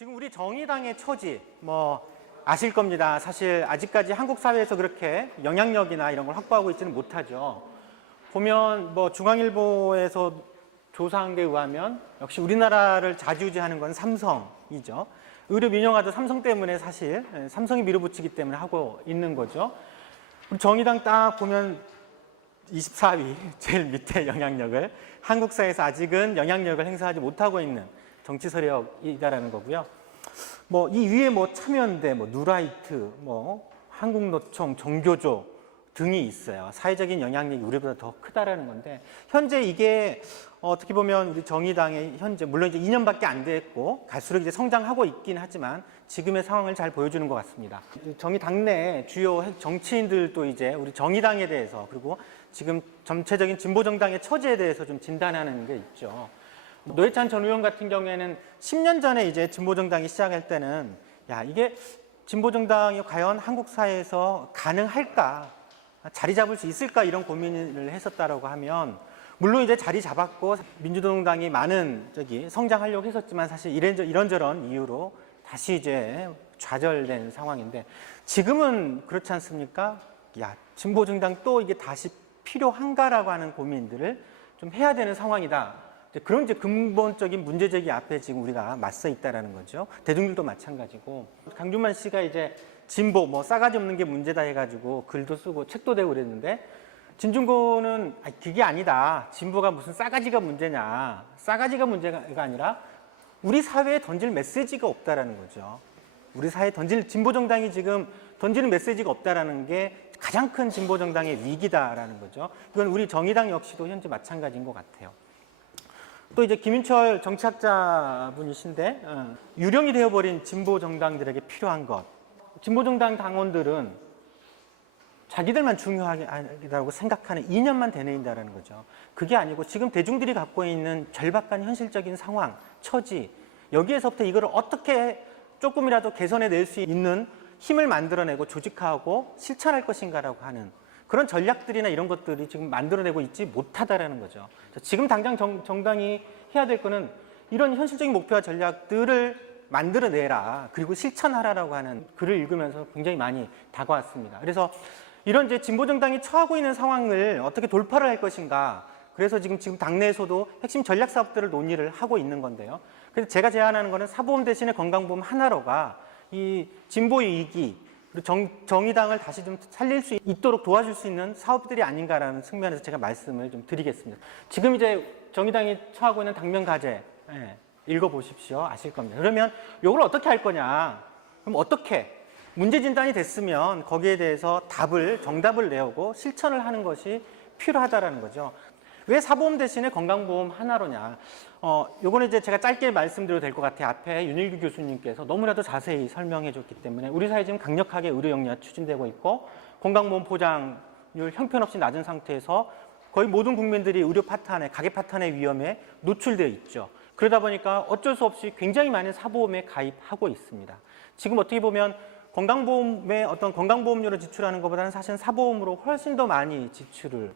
지금 우리 정의당의 처지 아실 겁니다. 사실 아직까지 한국 사회에서 그렇게 영향력이나 이런 걸 확보하고 있지는 못하죠. 보면 중앙일보에서 조사한 게 의하면 역시 우리나라를 좌지우지하는 건 삼성이죠. 의료 민영화도 삼성 때문에 사실 삼성이 밀어붙이기 때문에 하고 있는 거죠. 정의당 딱 보면 24위 제일 밑에 영향력을 한국 사회에서 아직은 영향력을 행사하지 못하고 있는 정치 세력이다라는 거고요. 이 위에 참여연대, 누라이트, 한국노총, 정교조 등이 있어요. 사회적인 영향력이 우리보다 더 크다라는 건데 현재 이게 어떻게 보면 우리 정의당의 현재 물론 이제 2년밖에 안 됐고 갈수록 이제 성장하고 있긴 하지만 지금의 상황을 잘 보여주는 것 같습니다. 정의당 내 주요 정치인들도 이제 우리 정의당에 대해서 그리고 지금 전체적인 진보정당의 처지에 대해서 좀 진단하는 게 있죠. 노회찬 전 의원 같은 경우에는 10년 전에 이제 진보정당이 시작할 때는 이게 진보정당이 과연 한국 사회에서 가능할까, 자리 잡을 수 있을까 이런 고민을 했었다라고 하면 물론 이제 자리 잡았고 민주동당이 많은 성장하려고 했었지만 사실 이런저런 이유로 다시 이제 좌절된 상황인데 지금은 그렇지 않습니까? 진보정당 또 이게 다시 필요한가라고 하는 고민들을 좀 해야 되는 상황이다. 그런 이제 근본적인 문제제기 앞에 지금 우리가 맞서 있다라는 거죠. 대중들도 마찬가지고 강준만 씨가 이제 진보 싸가지 없는 게 문제다 해가지고 글도 쓰고 책도 내고 그랬는데 진중권은 그게 아니다. 진보가 무슨 싸가지가 문제냐. 싸가지가 문제가 아니라 우리 사회에 던질 메시지가 없다라는 거죠. 우리 사회에 진보정당이 지금 던지는 메시지가 없다라는 게 가장 큰 진보정당의 위기다라는 거죠. 이건 우리 정의당 역시도 현재 마찬가지인 것 같아요. 또 이제 김인철 정치학자분이신데 유령이 되어버린 진보정당들에게 필요한 것. 진보정당 당원들은 자기들만 중요하다고 생각하는 이념만 되뇌인다는 거죠. 그게 아니고 지금 대중들이 갖고 있는 절박한 현실적인 상황, 처지 여기에서부터 이걸 어떻게 조금이라도 개선해낼 수 있는 힘을 만들어내고 조직하고 실천할 것인가라고 하는 그런 전략들이나 이런 것들이 지금 만들어내고 있지 못하다라는 거죠. 지금 당장 정당이 해야 될 거는 이런 현실적인 목표와 전략들을 만들어내라. 그리고 실천하라라고 하는 글을 읽으면서 굉장히 많이 다가왔습니다. 그래서 이런 이제 진보정당이 처하고 있는 상황을 어떻게 돌파를 할 것인가. 그래서 지금 당내에서도 핵심 전략 사업들을 논의를 하고 있는 건데요. 그래서 제가 제안하는 거는 사보험 대신에 건강보험 하나로가 이 진보의 이기 그리고 정의당을 다시 좀 살릴 수 있도록 도와줄 수 있는 사업들이 아닌가라는 측면에서 제가 말씀을 좀 드리겠습니다. 지금 이제 정의당이 처하고 있는 당면과제 읽어보십시오. 아실 겁니다. 그러면 이걸 어떻게 할 거냐? 그럼 어떻게? 문제 진단이 됐으면 거기에 대해서 정답을 내오고 실천을 하는 것이 필요하다라는 거죠. 왜 사보험 대신에 건강보험 하나로냐? 요거는 이제 제가 짧게 말씀드려도 될 것 같아요. 앞에 윤일규 교수님께서 너무나도 자세히 설명해 줬기 때문에 우리 사회 지금 강력하게 의료 영리화 추진되고 있고 건강보험 보장률 형편없이 낮은 상태에서 거의 모든 국민들이 의료 파탄에, 가계 파탄의 위험에 노출되어 있죠. 그러다 보니까 어쩔 수 없이 굉장히 많은 사보험에 가입하고 있습니다. 지금 어떻게 보면 건강보험에 어떤 건강보험료를 지출하는 것보다는 사실은 사보험으로 훨씬 더 많이 지출을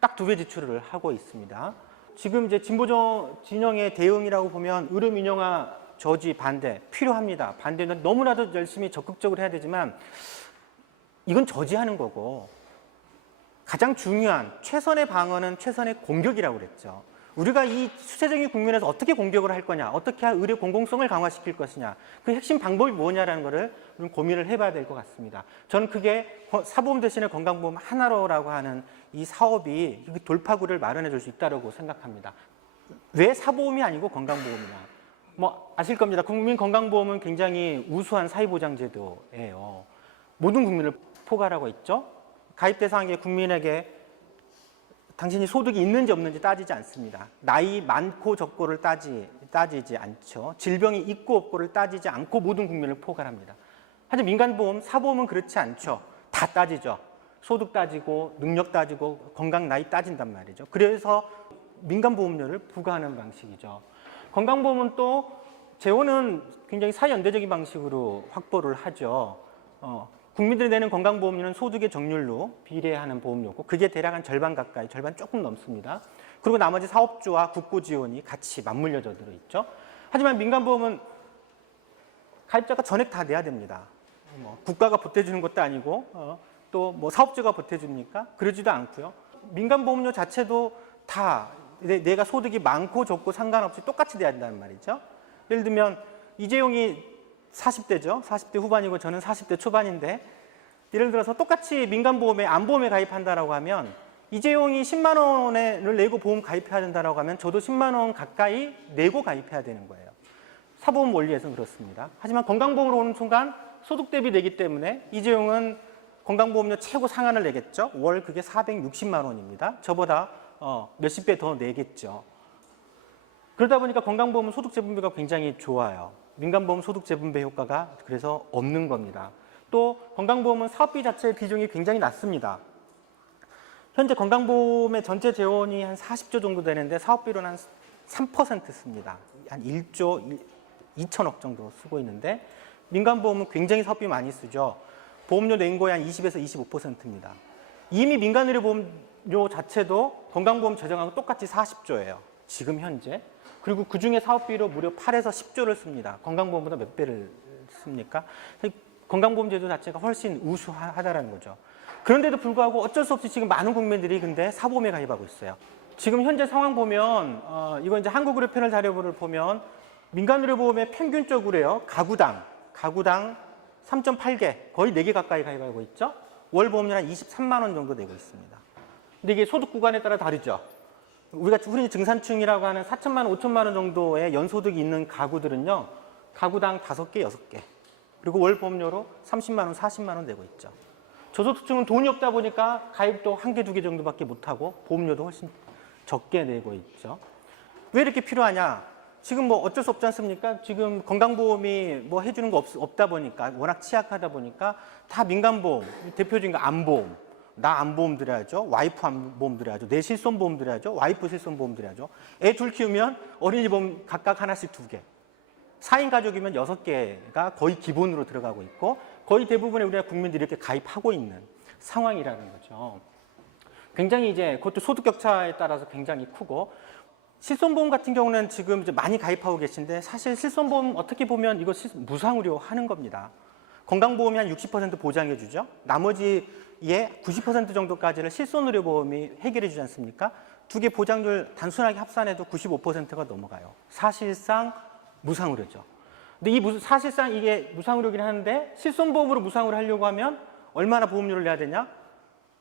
딱 2배 지출을 하고 있습니다. 지금 이제 진영의 대응이라고 보면 의료 민영화 저지 반대 필요합니다. 반대는 너무나도 열심히 적극적으로 해야 되지만 이건 저지하는 거고 가장 중요한 최선의 방어는 최선의 공격이라고 그랬죠. 우리가 이 수세적인 국면에서 어떻게 공격을 할 거냐, 어떻게 의료 공공성을 강화시킬 것이냐, 그 핵심 방법이 뭐냐라는 거를 고민을 해봐야 될 것 같습니다. 저는 그게 사보험 대신에 건강보험 하나로라고 하는 이 사업이 돌파구를 마련해 줄 수 있다고 생각합니다. 왜 사보험이 아니고 건강보험이냐? 아실 겁니다. 국민건강보험은 굉장히 우수한 사회보장제도예요. 모든 국민을 포괄하고 있죠. 가입 대상의 국민에게 당신이 소득이 있는지 없는지 따지지 않습니다. 나이 많고 적고를 따지지 않죠. 질병이 있고 없고를 따지지 않고 모든 국민을 포괄합니다. 하지만 민간보험, 사보험은 그렇지 않죠. 다 따지죠. 소득 따지고 능력 따지고 건강 나이 따진단 말이죠. 그래서 민간보험료를 부과하는 방식이죠. 건강보험은 또 재원은 굉장히 사연대적인 방식으로 확보를 하죠. 국민들이 내는 건강보험료는 소득의 정률로 비례하는 보험료고 그게 대략 한 절반 가까이, 절반 조금 넘습니다. 그리고 나머지 사업주와 국고 지원이 같이 맞물려져 들어있죠. 하지만 민간보험은 가입자가 전액 다 내야 됩니다. 뭐 국가가 보태주는 것도 아니고 또 뭐 사업주가 보태줍니까? 그러지도 않고요. 민간보험료 자체도 다 내가 소득이 많고 적고 상관없이 똑같이 내야 된다는 말이죠. 예를 들면 이재용이 40대죠. 40대 후반이고 저는 40대 초반인데 예를 들어서 똑같이 민간보험에 안보험에 가입한다라고 하면 이재용이 10만 원을 내고 보험 가입해야 된다라고 하면 저도 10만 원 가까이 내고 가입해야 되는 거예요. 사보험 원리에서는 그렇습니다. 하지만 건강보험으로 오는 순간 소득 대비 내기 때문에 이재용은 건강보험료 최고 상한을 내겠죠. 월 그게 460만 원입니다. 저보다 몇십 배 더 내겠죠. 그러다 보니까 건강보험은 소득재분배가 굉장히 좋아요. 민간보험 소득재분배 효과가 그래서 없는 겁니다. 또 건강보험은 사업비 자체의 비중이 굉장히 낮습니다. 현재 건강보험의 전체 재원이 한 40조 정도 되는데 사업비로는 한 3% 씁니다. 한 1조 2천억 정도 쓰고 있는데 민간보험은 굉장히 사업비 많이 쓰죠. 보험료 낸거의 한 20에서 25%입니다. 이미 민간의료보험료 자체도 건강보험 재정하고 똑같이 40조예요. 지금 현재. 그리고 그중에 사업비로 무려 8에서 10조를 씁니다. 건강보험보다 몇 배를 씁니까? 건강보험 제도 자체가 훨씬 우수하다는 거죠. 그런데도 불구하고 어쩔 수 없이 지금 많은 국민들이 근데 사보험에 가입하고 있어요. 지금 현재 상황 보면 이거 이제 한국의료 패널 자료를 보면 민간의료보험의 평균적으로요. 가구당 3.8개, 거의 4개 가까이 가입하고 있죠. 월 보험료 한 23만 원 정도 내고 있습니다. 근데 이게 소득 구간에 따라 다르죠. 우리가 흔히 증산층이라고 하는 4천만 원, 5천만 원 정도의 연소득이 있는 가구들은요. 가구당 5개, 6개. 그리고 월 보험료로 30만 원, 40만 원 내고 있죠. 저소득층은 돈이 없다 보니까 가입도 1개, 2개 정도밖에 못하고 보험료도 훨씬 적게 내고 있죠. 왜 이렇게 필요하냐? 지금 뭐 어쩔 수 없지 않습니까? 지금 건강보험이 뭐 해주는 거 없다 보니까 워낙 취약하다 보니까 다 민간보험, 대표적인 거 안보험, 나 안보험 들여야죠. 와이프 안보험 들여야죠. 내 실손보험 들여야죠. 와이프 실손보험 들여야죠. 애 둘 키우면 어린이보험 각각 하나씩 2개. 4인 가족이면 6개가 거의 기본으로 들어가고 있고 거의 대부분의 우리나라 국민들이 이렇게 가입하고 있는 상황이라는 거죠. 굉장히 이제 그것도 소득 격차에 따라서 굉장히 크고 실손보험 같은 경우는 지금 이제 많이 가입하고 계신데 사실 실손보험 어떻게 보면 이거 무상의료 하는 겁니다. 건강보험이 한 60% 보장해 주죠. 나머지의 90% 정도까지를 실손의료보험이 해결해 주지 않습니까? 2개 보장률 단순하게 합산해도 95%가 넘어가요. 사실상 무상의료죠. 근데 사실상 이게 무상의료긴 하는데 실손보험으로 무상의료 하려고 하면 얼마나 보험료를 내야 되냐?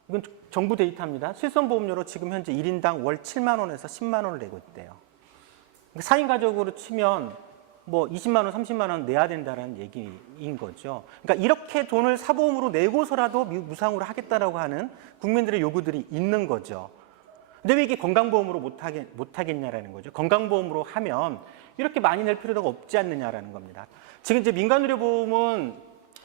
이건 정부 데이터입니다. 실손보험료로 지금 현재 1인당 월 7만 원에서 10만 원을 내고 있대요. 4인 가족으로 치면 뭐 20만 원, 30만 원 내야 된다는 얘기인 거죠. 그러니까 이렇게 돈을 사보험으로 내고서라도 무상으로 하겠다라고 하는 국민들의 요구들이 있는 거죠. 근데 왜 이게 건강보험으로 못하겠냐라는 거죠. 건강보험으로 하면 이렇게 많이 낼 필요가 없지 않느냐라는 겁니다. 지금 이제 민간의료보험은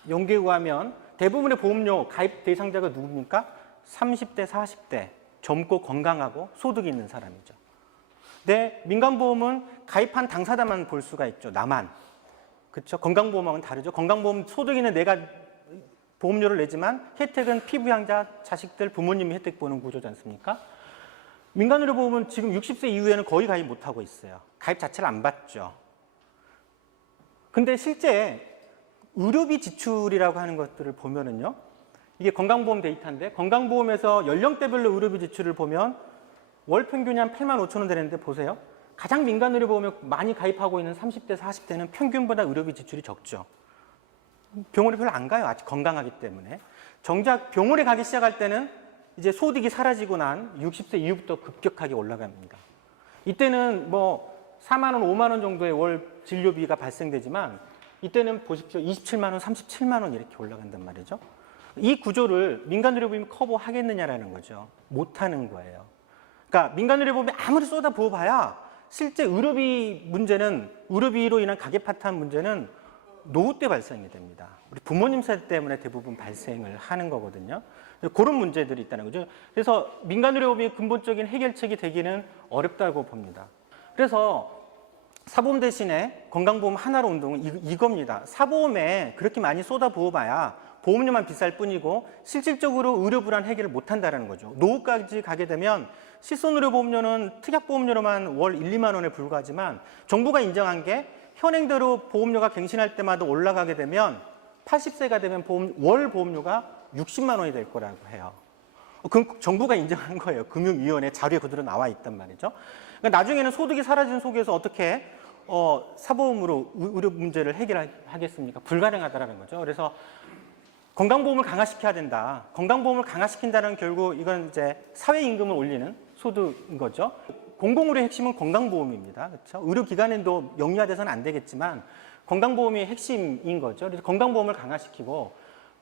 연계에 의하면 대부분의 보험료 가입 대상자가 누굽니까? 30대, 40대, 젊고 건강하고 소득이 있는 사람이죠. 근데 민간보험은 가입한 당사자만 볼 수가 있죠. 나만. 그렇죠? 건강보험하고는 다르죠. 건강보험 소득 있는 내가 보험료를 내지만 혜택은 피부양자, 자식들, 부모님이 혜택 보는 구조지 않습니까? 민간의료보험은 지금 60세 이후에는 거의 가입 못하고 있어요. 가입 자체를 안 받죠. 근데 실제 의료비 지출이라고 하는 것들을 보면은요. 이게 건강보험 데이터인데 건강보험에서 연령대별로 의료비 지출을 보면 월 평균이 한 8만 5천 원 되는데 보세요. 가장 민간의료보험에 많이 가입하고 있는 30대, 40대는 평균보다 의료비 지출이 적죠. 병원에 별로 안 가요. 아직 건강하기 때문에. 정작 병원에 가기 시작할 때는 이제 소득이 사라지고 난 60세 이후부터 급격하게 올라갑니다. 이때는 뭐 4만 원, 5만 원 정도의 월 진료비가 발생되지만 이때는 보십시오. 27만 원, 37만 원 이렇게 올라간단 말이죠. 이 구조를 민간의료보험이 커버하겠느냐라는 거죠. 못하는 거예요. 그러니까 민간의료보험이 아무리 쏟아 부어봐야 실제 의료비 문제는 의료비로 인한 가계 파탄 문제는 노후 때 발생이 됩니다. 우리 부모님 세대 때문에 대부분 발생을 하는 거거든요. 그런 문제들이 있다는 거죠. 그래서 민간의료보험이 근본적인 해결책이 되기는 어렵다고 봅니다. 그래서 사보험 대신에 건강보험 하나로 운동은 이겁니다. 사보험에 그렇게 많이 쏟아 부어봐야 보험료만 비쌀 뿐이고 실질적으로 의료 불안 해결을 못한다는 거죠. 노후까지 가게 되면 실손의료보험료는 특약보험료로만 월 1, 2만 원에 불과하지만 정부가 인정한 게 현행대로 보험료가 갱신할 때마다 올라가게 되면 80세가 되면 월 보험료가 60만 원이 될 거라고 해요. 그럼 정부가 인정한 거예요. 금융위원회 자료에 그대로 나와 있단 말이죠. 그러니까 나중에는 소득이 사라진 속에서 어떻게 사보험으로 의료 문제를 해결하겠습니까? 불가능하다라는 거죠. 그래서 건강보험을 강화시켜야 된다. 건강보험을 강화시킨다는 결국 이건 이제 사회임금을 올리는 소득인 거죠. 공공의료의 핵심은 건강보험입니다. 그렇죠? 의료기관에도 영리화돼서는 안 되겠지만 건강보험이 핵심인 거죠. 그래서 건강보험을 강화시키고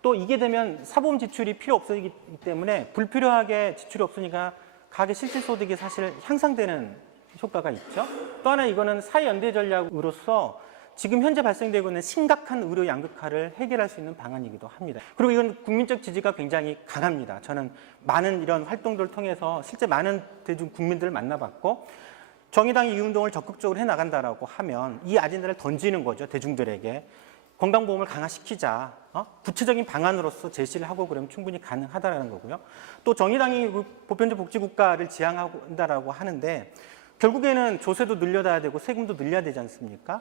또 이게 되면 사보험 지출이 필요 없어지기 때문에 불필요하게 지출이 없으니까 가계 실질소득이 사실 향상되는 효과가 있죠. 또 하나 이거는 사회연대 전략으로서 지금 현재 발생되고 있는 심각한 의료 양극화를 해결할 수 있는 방안이기도 합니다. 그리고 이건 국민적 지지가 굉장히 강합니다. 저는 많은 이런 활동들을 통해서 실제 많은 대중 국민들을 만나봤고 정의당이 이 운동을 적극적으로 해나간다라고 하면 이 아젠다를 던지는 거죠. 대중들에게. 건강보험을 강화시키자. 구체적인 방안으로서 제시를 하고 그러면 충분히 가능하다는 거고요. 또 정의당이 보편적 복지국가를 지향한다라고 하는데 결국에는 조세도 늘려야 되고 세금도 늘려야 되지 않습니까?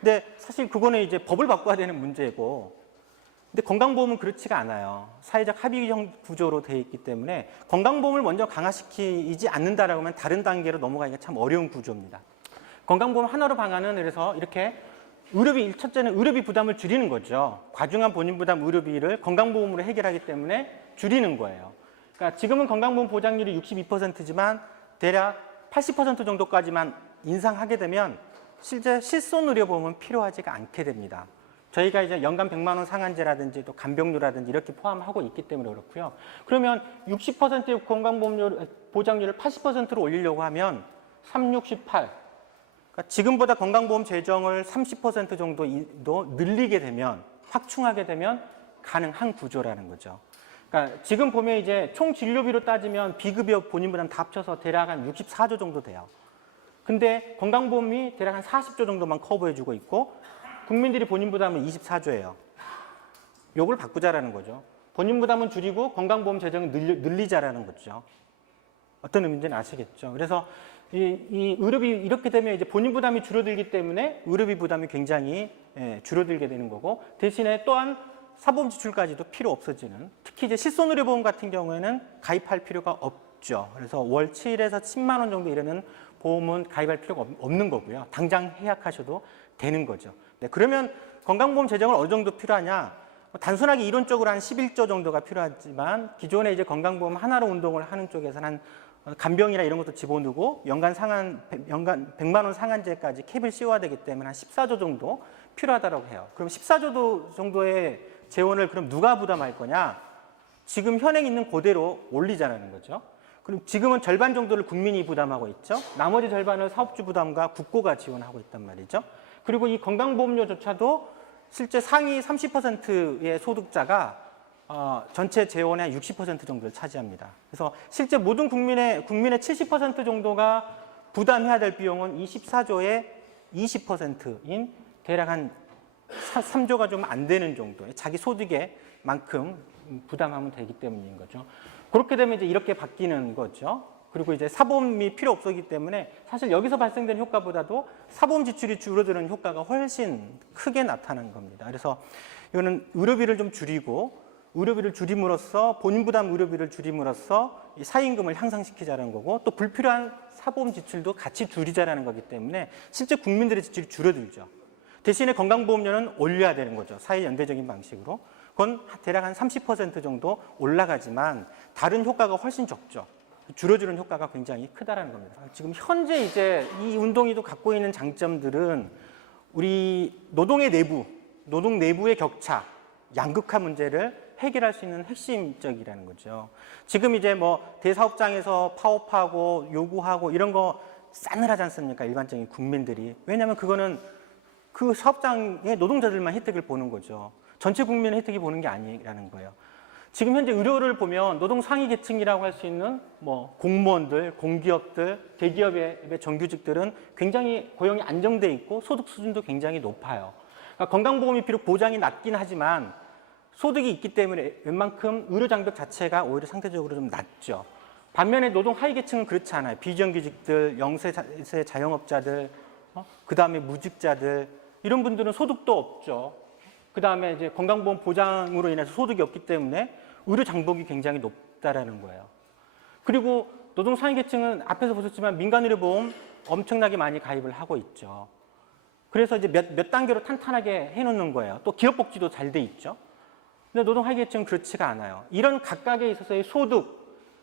근데 사실 그거는 이제 법을 바꿔야 되는 문제고, 근데 건강보험은 그렇지가 않아요. 사회적 합의형 구조로 되어 있기 때문에 건강보험을 먼저 강화시키지 않는다라고 하면 다른 단계로 넘어가기가 참 어려운 구조입니다. 건강보험 하나로 방안은 그래서 이렇게 의료비, 첫째는 의료비 부담을 줄이는 거죠. 과중한 본인 부담 의료비를 건강보험으로 해결하기 때문에 줄이는 거예요. 그러니까 지금은 건강보험 보장률이 62%지만 대략 80% 정도까지만 인상하게 되면 실제 실손의료보험은 필요하지가 않게 됩니다. 저희가 이제 연간 100만 원 상한제라든지 또 간병료라든지 이렇게 포함하고 있기 때문에 그렇고요. 그러면 60%의 건강보험료 보장률을 80%로 올리려고 하면 3, 68. 그러니까 지금보다 건강보험 재정을 30% 정도 늘리게 되면 확충하게 되면 가능한 구조라는 거죠. 그러니까 지금 보면 이제 총 진료비로 따지면 비급여 본인 부담 다 합쳐서 대략 한 64조 정도 돼요. 근데 건강보험이 대략 한 40조 정도만 커버해주고 있고 국민들이 본인 부담은 24조예요. 요걸 바꾸자라는 거죠. 본인 부담은 줄이고 건강보험 재정을 늘리자라는 거죠. 어떤 의미인지는 아시겠죠. 그래서 이 의료비 이렇게 되면 이제 본인 부담이 줄어들기 때문에 의료비 부담이 굉장히 줄어들게 되는 거고 대신에 또한 사보험 지출까지도 필요 없어지는 특히 이제 실손의료보험 같은 경우에는 가입할 필요가 없죠. 그래서 월 7에서 10만 원 정도 이르는 보험은 가입할 필요가 없는 거고요. 당장 해약하셔도 되는 거죠. 네, 그러면 건강보험 재정은 어느 정도 필요하냐? 단순하게 이론적으로 한 11조 정도가 필요하지만 기존에 이제 건강보험 하나로 운동을 하는 쪽에서는 한 간병이나 이런 것도 집어넣고 연간 100만 원 상한제까지 캡을 씌워야 되기 때문에 한 14조 정도 필요하다고 해요. 그럼 14조 정도의 재원을 그럼 누가 부담할 거냐? 지금 현행 있는 그대로 올리자라는 거죠. 그럼 지금은 절반 정도를 국민이 부담하고 있죠. 나머지 절반을 사업주 부담과 국고가 지원하고 있단 말이죠. 그리고 이 건강보험료조차도 실제 상위 30%의 소득자가 전체 재원의 60% 정도를 차지합니다. 그래서 실제 모든 국민의 70% 정도가 부담해야 될 비용은 24조의 20%인 대략 한 3조가 좀 안 되는 정도의 자기 소득의 만큼 부담하면 되기 때문인 거죠. 그렇게 되면 이제 이렇게 바뀌는 거죠. 그리고 이제 사보험이 필요 없었기 때문에 사실 여기서 발생된 효과보다도 사보험 지출이 줄어드는 효과가 훨씬 크게 나타난 겁니다. 그래서 이거는 의료비를 좀 줄이고 의료비를 줄임으로써 본인 부담 의료비를 줄임으로써 이 사임금을 향상시키자는 거고 또 불필요한 사보험 지출도 같이 줄이자라는 거기 때문에 실제 국민들의 지출이 줄어들죠. 대신에 건강보험료는 올려야 되는 거죠. 사회연대적인 방식으로. 그건 대략 한 30% 정도 올라가지만 다른 효과가 훨씬 적죠. 줄어드는 효과가 굉장히 크다라는 겁니다. 지금 현재 이제 이 운동이 또 갖고 있는 장점들은 우리 노동 내부의 격차, 양극화 문제를 해결할 수 있는 핵심적이라는 거죠. 지금 이제 뭐 대사업장에서 파업하고 요구하고 이런 거 싸늘하지 않습니까? 일반적인 국민들이. 왜냐하면 그거는 그 사업장의 노동자들만 혜택을 보는 거죠. 전체 국민의 혜택이 보는 게 아니라는 거예요. 지금 현재 의료를 보면 노동 상위 계층이라고 할 수 있는 뭐 공무원들, 공기업들, 대기업의 정규직들은 굉장히 고용이 안정돼 있고 소득 수준도 굉장히 높아요. 그러니까 건강보험이 비록 보장이 낮긴 하지만 소득이 있기 때문에 웬만큼 의료 장벽 자체가 오히려 상대적으로 좀 낮죠. 반면에 노동 하위 계층은 그렇지 않아요. 비정규직들, 영세 자영업자들, 그 다음에 무직자들, 이런 분들은 소득도 없죠. 그 다음에 이제 건강보험 보장으로 인해서 소득이 없기 때문에 의료 장벽이 굉장히 높다라는 거예요. 그리고 노동상위계층은 앞에서 보셨지만 민간의료보험 엄청나게 많이 가입을 하고 있죠. 그래서 이제 몇 단계로 탄탄하게 해놓는 거예요. 또 기업복지도 잘 돼 있죠. 근데 노동하위계층은 그렇지가 않아요. 이런 각각에 있어서의 소득,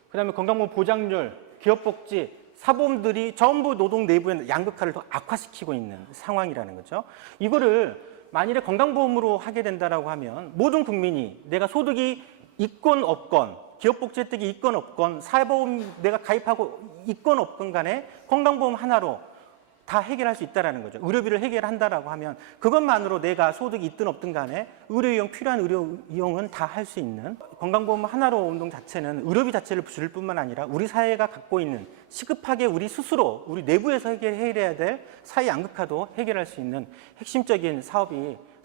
그다음에 건강보험 보장률, 기업복지, 사보험들이 전부 노동 내부의 양극화를 더 악화시키고 있는 상황이라는 거죠. 이거를 만일에 건강보험으로 하게 된다라고 하면 모든 국민이 내가 소득이 있건 없건, 기업복지 혜택이 있건 없건, 사보험 내가 가입하고 있건 없건 간에 건강보험 하나로 다 해결할 수 있다는 거죠. 의료비를 해결한다라고 하면 그것만으로 내가 소득이 있든 없든 간에 의료이용, 필요한 의료이용은 다 할 수 있는, 건강보험 하나로 운동 자체는 의료비 자체를 줄일 뿐만 아니라 우리 사회가 갖고 있는 시급하게 우리 스스로 우리 내부에서 해결해야 될 사회 양극화도 해결할 수 있는 핵심적인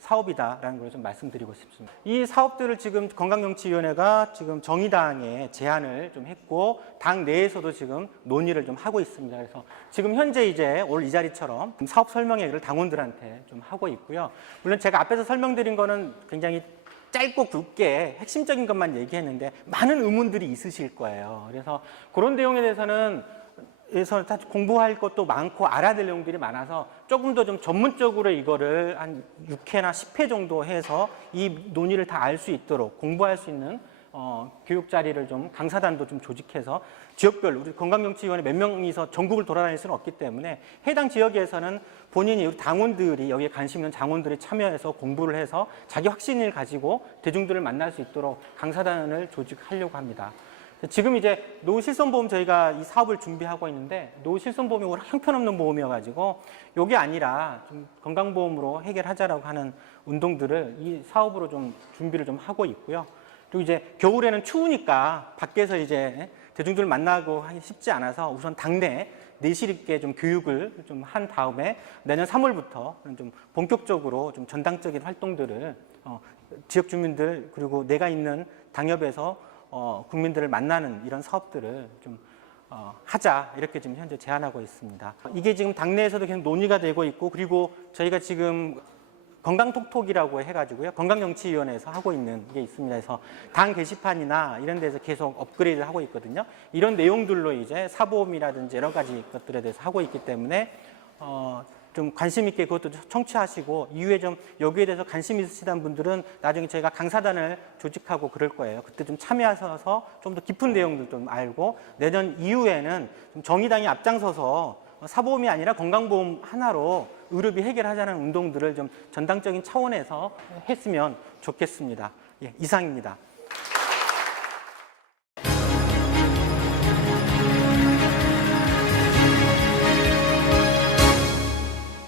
사업이다라는 걸 좀 말씀드리고 싶습니다. 이 사업들을 지금 건강정치위원회가 지금 정의당에 제안을 좀 했고 당 내에서도 지금 논의를 좀 하고 있습니다. 그래서 지금 현재 이제 오늘 이 자리처럼 사업 설명회를 당원들한테 좀 하고 있고요. 물론 제가 앞에서 설명드린 거는 굉장히 짧고 굵게 핵심적인 것만 얘기했는데 많은 의문들이 있으실 거예요. 그래서 그런 내용에 대해서는 공부할 것도 많고 알아야 될 내용들이 많아서 조금 더 좀 전문적으로 이거를 한 6회나 10회 정도 해서 이 논의를 다 알 수 있도록 공부할 수 있는 교육 자리를 좀 강사단도 좀 조직해서 지역별 우리 건강정치위원회 몇 명이서 전국을 돌아다닐 수는 없기 때문에 해당 지역에서는 본인이 우리 당원들이 여기에 관심 있는 당원들이 참여해서 공부를 해서 자기 확신을 가지고 대중들을 만날 수 있도록 강사단을 조직하려고 합니다. 지금 이제 노후실손보험 저희가 이 사업을 준비하고 있는데 노후실손보험이 워낙 형편없는 보험이어가지고 이게 아니라 좀 건강보험으로 해결하자라고 하는 운동들을 이 사업으로 좀 준비를 좀 하고 있고요. 그리고 이제 겨울에는 추우니까 밖에서 이제 대중들을 만나고 하기 쉽지 않아서 우선 당내 내실 있게 좀 교육을 좀 한 다음에 내년 3월부터 좀 본격적으로 좀 전당적인 활동들을 지역 주민들 그리고 내가 있는 당협에서 국민들을 만나는 이런 사업들을 좀 하자 이렇게 지금 현재 제안하고 있습니다. 이게 지금 당내에서도 계속 논의가 되고 있고 그리고 저희가 지금 건강톡톡이라고 해가지고요. 건강정치위원회에서 하고 있는 게 있습니다. 그래서 당 게시판이나 이런 데서 계속 업그레이드를 하고 있거든요. 이런 내용들로 이제 사보험이라든지 여러 가지 것들에 대해서 하고 있기 때문에 좀 관심 있게 그것도 청취하시고 이후에 좀 여기에 대해서 관심 있으시다는 분들은 나중에 저희가 강사단을 조직하고 그럴 거예요. 그때 좀 참여하셔서 좀 더 깊은 내용들 좀 알고 내년 이후에는 좀 정의당이 앞장서서 사보험이 아니라 건강보험 하나로 의료비 해결하자는 운동들을 좀 전당적인 차원에서 했으면 좋겠습니다. 예, 이상입니다.